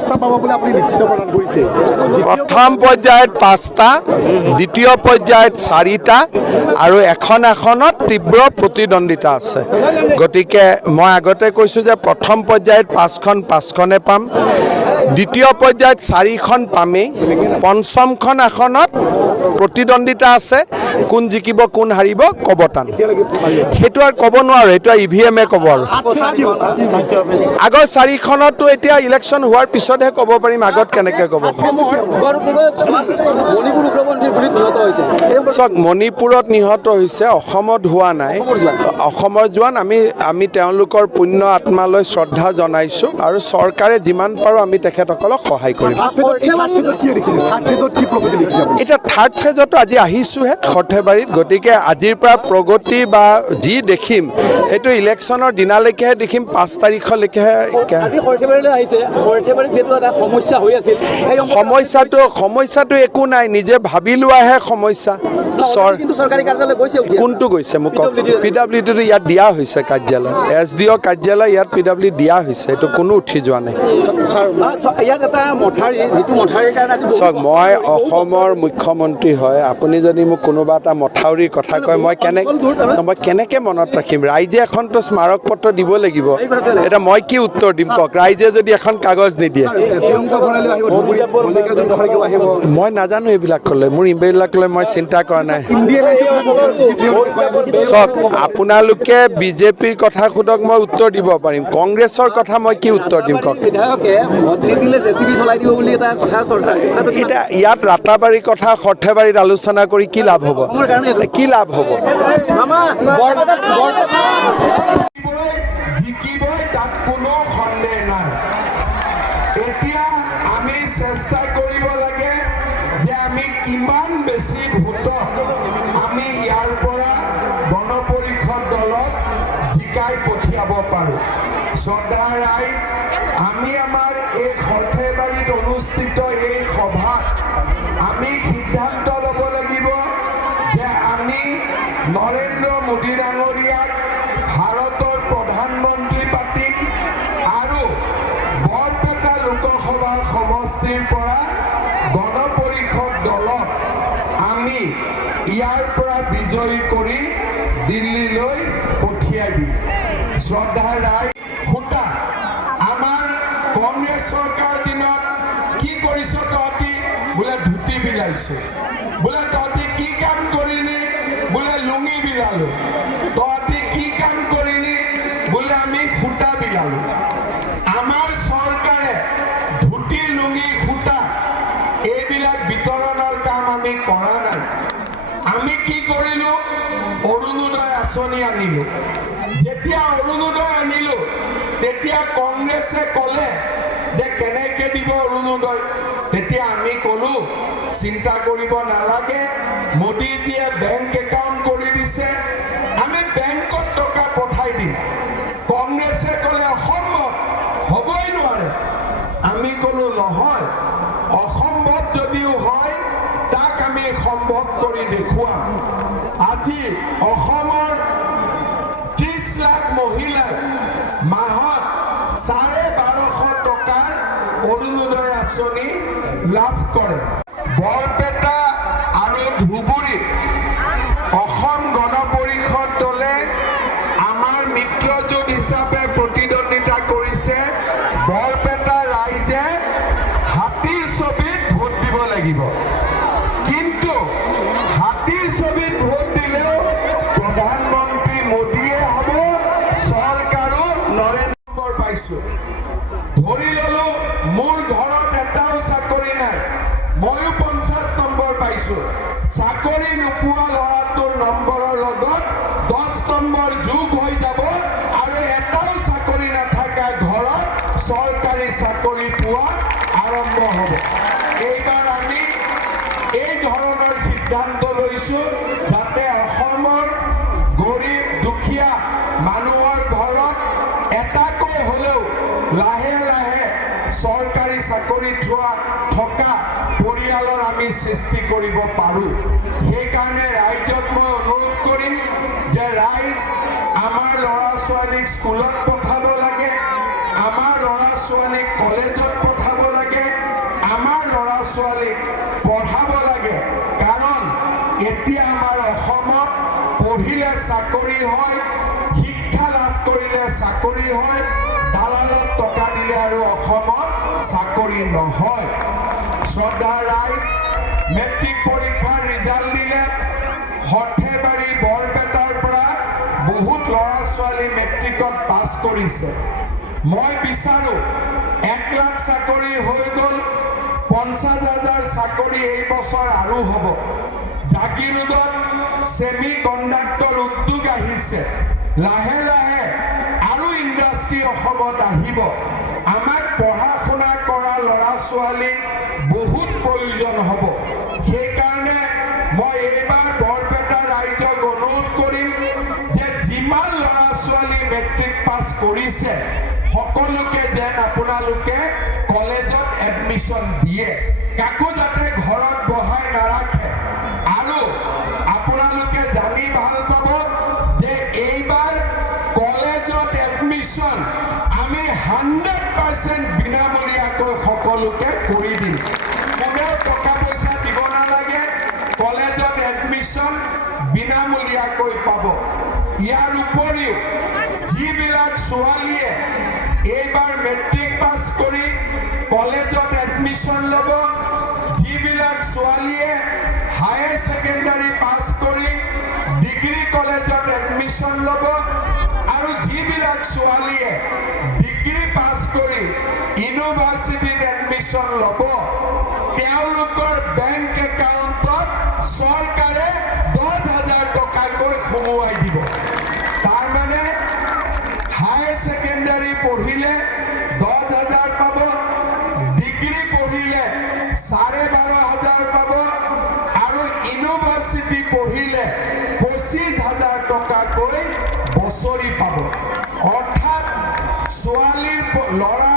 5টা পাব বুলি আপুনি নিশ্চিত প্ৰদান কৰিছে। প্ৰথম পৰ্যায়ত 5টা, দ্বিতীয় পৰ্যায়ত 4টা আৰু এখন আসনত তীব্ৰ প্ৰতিদ্বন্দ্বিতা আছে। গতিকে মই আগতে কৈছোঁ যে প্ৰথম পৰ্যায়ত 5খনে পাম, দ্বিতীয় পৰ্যায়ত 4খন পামেই, পঞ্চমখন আসনত প্ৰতিদ্বন্দ্বিতা আছে। কোন জিকিব কোন হাৰিব ক'ব টান, সেইটো আৰু ক'ব নোৱাৰোঁ, সেইটো EVM-এ ক'ব। আৰু আগৰ 4খনতো এতিয়া ইলেকশ্যন হোৱাৰ পিছতহে ক'ব পাৰিম, আগত কেনেকৈ ক'ব। চাওক, মণিপুৰত নিহত হৈছে, অসমত হোৱা নাই। অসমৰ জোৱান আমি তেওঁলোকৰ পুণ্য আত্মালৈ শ্ৰদ্ধা জনাইছোঁ আৰু চৰকাৰে যিমান পাৰোঁ আমি তেখেতসকলক সহায় কৰিম। এতিয়া থাৰ্ড ফেজতো আজি আহিছোঁহে সৰ্থেবাৰীত, গতিকে আজিৰ পৰা প্ৰগতি বা যি দেখিম সেইটো ইলেকশ্যনৰ দিনালৈকেহে দেখিম, 5 তাৰিখলৈকেহে। সমস্যাটো একো নাই, নিজে ভাবি লোৱাহে সমস্যা। কোনটো গৈছে মোক কওক। PWDটো ইয়াত দিয়া হৈছে কাৰ্যালয়, SDO কাৰ্যালয় ইয়াত PWD দিয়া হৈছে, এইটো কোনো উঠি যোৱা নাই। চাওক, মই অসমৰ মুখ্যমন্ত্ৰী হয়, আপুনি যদি মোক কোনোবা এটা মথাউৰিৰ কথা কয় মই কেনেকৈ মনত ৰাখিম। ৰাইজে এখনতো স্মাৰক পত্ৰ দিব লাগিব, এতিয়া মই কি উত্তৰ দিম কওক, ৰাইজে যদি এখন কাগজ নিদিয়ে। মই নাজানো এইবিলাকলৈ, মোৰ এইবিলাকলৈ মই চিন্তা কৰা নাই। চাওক, আপোনালোকে বিজেপিৰ কথা সোধক, মই উত্তৰ দিব পাৰিম, কংগ্ৰেছৰ কথা মই কি উত্তৰ দিম কওক। এতিয়া ইয়াত ৰাতাবাৰীৰ কথা সৰ্থেবাৰীত আলোচনা কৰি কি লাভ হ'ব, কি লাভ হ'ব। জিকিবই তাত কোনো সন্দেহ নাই। এতিয়া আমি চেষ্টা কৰিব লাগে যে আমি কিমান বেছি ভোটত আমি ইয়াৰ পৰা গণ পৰিষদ দলত জিকাই পঠিয়াব পাৰোঁ। শ্ৰদ্ধা ৰাইজ, আমি আমাৰ এই সৰ্থেবাৰীত অনুষ্ঠিত এই সভাত আমি সিদ্ধান্ত ল'ব লাগিব যে আমি নৰেন্দ্ৰ মোদী ডাঙৰীয়াক ভাৰতৰ প্ৰধানমন্ত্ৰী পাতিম আৰু বৰপেটা লোকসভা সমষ্টিৰ পৰা গণ পৰিষদ দলত আমি ইয়াৰ পৰা বিজয়ী কৰি দিল্লীলৈ পঠিয়াই দিম। শ্ৰদ্ধা ৰাইজ, সূতা আমাৰ কংগ্ৰেছ চৰকাৰ দিনত কি কৰিছ তহঁতি, বোলে ধুতি বিলাইছে, বোলে তহঁতি কি কাম কৰিলি, বোলে লুঙি বিলালো, তহঁতি কি কাম কৰিলি, বোলে আমি সূতা বিলালো। আমাৰ চৰকাৰে ধুতি লুঙি সূতা এইবিলাক বিতৰণৰ কাম আমি কৰা নাই। আমি কি কৰিলো, অৰুণোদয় আঁচনি আনিলো। যেতিয়া অৰুণোদয় আনিলো তেতিয়া কংগ্ৰেছে ক'লে যে কেনেকে দিব অৰুণোদয়, তেতিয়া আমি ক'লো চিন্তা কৰিব নালাগে, মোদীজীয়ে বেংক একাউণ্ট কৰি দিছে, আমি বেংকত টকা পঠাই দিম। কংগ্ৰেছে ক'লে অসম্ভৱ, হ'বই নোৱাৰে। আমি ক'লো নহয়, অসম্ভৱ যদিও হয় তাক আমি সম্ভৱ কৰি দেখুৱাম। আজি অসমৰ 30 লাখ মহিলাই মাহত 1250 টকাৰ অৰুণোদয় আঁচনি লাভ কৰে। বৰপেটা আৰু ধুবুৰীত অসম গণ পৰিষদ দলে আমাৰ মিত্ৰজোঁট হিচাপে প্ৰতিদ্বন্দ্বিতা কৰিছে। বৰপেটা ৰাইজে হাতীৰ ছবিত ভোট দিব লাগিব, কিন্তু হাতীৰ ছবিত ভোট দিলেও প্ৰধানমন্ত্ৰী মোদীয়ে হ'ব, চৰকাৰো নৰেন্দ্ৰ পাইছোঁ। ধৰি ললো মোৰ ঘৰত এটাও চাকৰি নাই, ময়ো 50 নম্বৰ পাইছোঁ। চাকৰি নোপোৱা ল'ৰাটোৰ নম্বৰৰ লগত 10 নম্বৰ যোগ হৈ যাব আৰু এটাও চাকৰি নাথাকা ঘৰত চৰকাৰী চাকৰি পোৱা আৰম্ভ হ'ব। এইবাৰ আমি এই ধৰণৰ সিদ্ধান্ত লৈছোঁ যাতে অসমৰ গৰীব দুখীয়া মানুহৰ ঘৰত এটাকৈ হ'লেও লাহে লাহে চৰকাৰী চাকৰি থকা পৰিয়ালৰ আমি সৃষ্টি কৰিব পাৰোঁ। সেইকাৰণে ৰাইজক মই অনুৰোধ কৰিম যে ৰাইজ, আমাৰ ল'ৰা ছোৱালীক স্কুলত পঠাব লাগে, আমাৰ ল'ৰা ছোৱালীক কলেজত পঠাব লাগে। চাকৰি নহয়। শ্ৰদ্ধা ৰাইজ, মেট্ৰিক পৰীক্ষাৰ ৰিজাল্ট দিলে সৰ্থেবাৰী বৰপেটাৰ পৰা বহুত ল'ৰা ছোৱালী মেট্ৰিকত পাছ কৰিছে। মই বিচাৰোঁ 1 লাখ চাকৰি হৈ গ'ল, 50,000 চাকৰি এই বছৰ আৰু হ'ব। জাগিৰোডত ছেমি কণ্ডাক্টৰ উদ্যোগ আহিছে, লাহে লাহে আৰু ইণ্ডাষ্ট্ৰী অসমত আহিব। আমাক পঢ়া শুনা কৰা ল'ৰা ছোৱালী বহুত প্ৰয়োজন হ'ব। সেইকাৰণে মই এইবাৰ বৰপেটা ৰাইজক অনুৰোধ কৰিম যে যিমান ল'ৰা ছোৱালী মেট্ৰিক পাছ কৰিছে সকলোকে যেন আপোনালোকে কলেজত এডমিশ্যন দিয়ে, কাকো যাতে ঘৰত বহাই নাৰাখে। আৰু আপোনালোকে জানি ভাল পাব যে এইবাৰ কলেজত এডমিশ্যন আমি 100% বিনামূলীয়াকৈ সকলোকে কৰি দিম। কোনেও টকা পইচা দিব নালাগে, কলেজত এডমিশ্যন বিনামূলীয়াকৈ পাব। ইয়াৰ উপৰিও যিবিলাক ছোৱালীয়ে এইবাৰ মেট্ৰিক পাছ কৰি কলেজত এডমিশ্যন ল'ব, যিবিলাক ছোৱালীয়ে হায়াৰ ছেকেণ্ডাৰী পাছ কৰি ডিগ্ৰী কলেজত এডমিশ্যন ল'ব, আৰু যিবিলাক ছোৱালীয়ে ডিগ্ৰী পাছ কৰি ইউনিভাৰ্চিটিত এডমিশ্যন ল'ব, তেওঁলোকৰ বেংক একাউণ্টত চৰকাৰে 10,000 টকাকৈ সোমোৱাই দিব। তাৰমানে হায়াৰ ছেকেণ্ডাৰী পঢ়িলে 10,000 পাব, ডিগ্ৰী পঢ়িলে 12,500 পাব, আৰু ইউনিভাৰ্চিটি পঢ়িলে 25,000 টকাকৈ বছৰি পাব। অৰ্থাৎ ছোৱালীৰ ল'ৰা